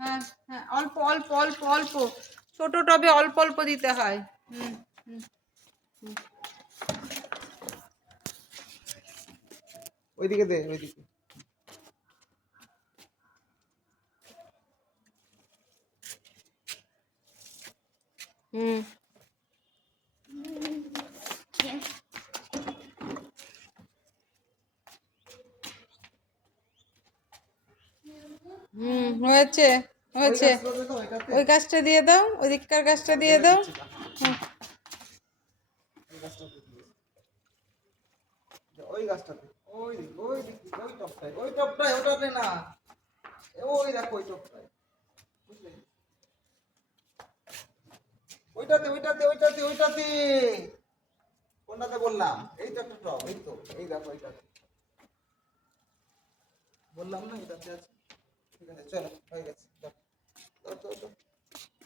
হ্যাঁ হ্যাঁ, অল্প অল্প অল্প অল্প, ছোট টবে অল্প অল্প দিতে হয়। হুম হুম। ওইদিকে দে, ওইদিকে। হুম হুম, হয়েছে ওই হয়েছে। গাছটা দে তো, ওইটাতে। ওই গাছটা দিয়ে দাও, ওই দিককার গাছটা দিয়ে ঢেলে দাও। দিচ্ছি দাঁড়া। হুম ওই গাছটাতে দিয়ে দে। ওই গাছটাতে, ওই দিক, ওই দিক, ওই টপটায়, ওই টপটায়, ওটাতে না। ওই দেখো ওই টপটায়, বুঝলে? ওইটাতে ওইটাতে ওইটাতে ওইটাতে। কোনটাতে বললাম? এই তো একটা টপ, এই তো, এই দেখো এইটাতে। বললাম না এটাতে আছে। ঠিক আছে, চলো, হয়ে গেছে।